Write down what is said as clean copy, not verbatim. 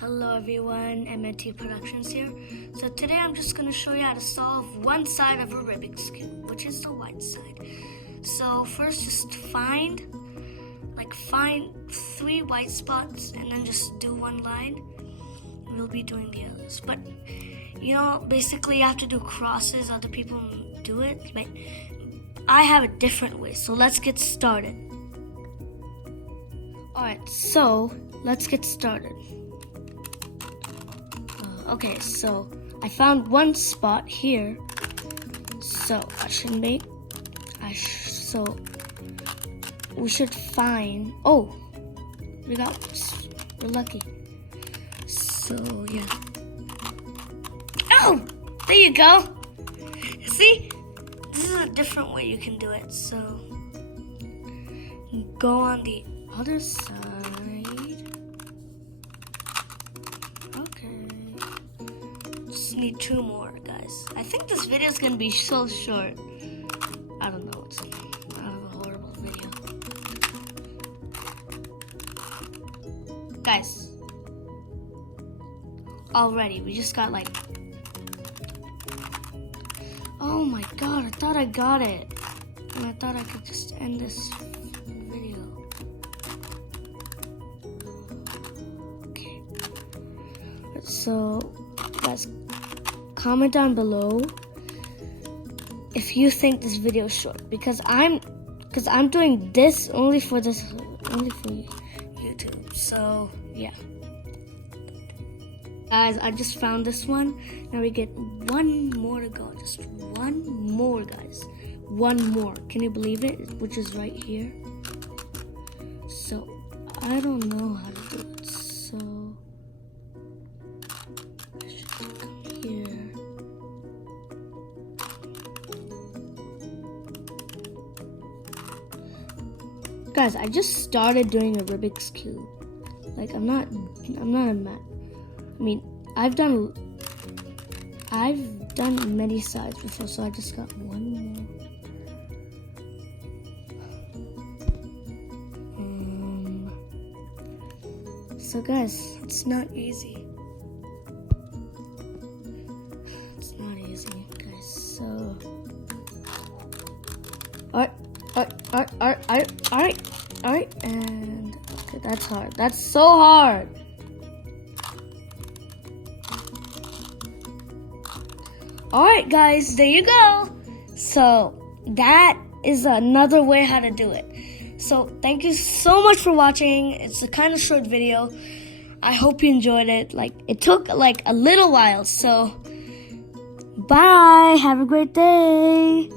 Hello everyone, MNT Productions here. So today I'm just going to show you how to solve one side of a Rubik's Cube, which is the white side. So first just find 3 white spots and then just do one line. We'll be doing the others. But basically you have to do crosses, other people do it. But I have a different way, so let's get started. Alright, so let's get started. Okay, so I found one spot here. So we should find. Oh, we're lucky. So yeah. Oh, there you go. See, this is a different way you can do it. So go on the other side. Just need 2 more, guys. I think this video is gonna be so short. I don't know. It's a horrible video, guys. Already, we just got Oh my god! I thought I got it, and I thought I could just end this video. Okay. So, guys, comment down below if you think this video is short, because I'm doing this only for YouTube. So yeah, guys, I just found this one. Now we get 1 more to go. Just 1 more, guys. 1 more. Can you believe it? Which is right here. So I don't know how to do it. So here. Guys, I just started doing a Rubik's Cube. I'm not a man. I mean, I've done many sides before, so I just got 1 more. So guys, it's not easy. So, alright, and okay, that's hard. That's so hard. Alright, guys, there you go. So that is another way how to do it. So thank you so much for watching. It's a kind of short video. I hope you enjoyed it. It took a little while. So bye. Have a great day.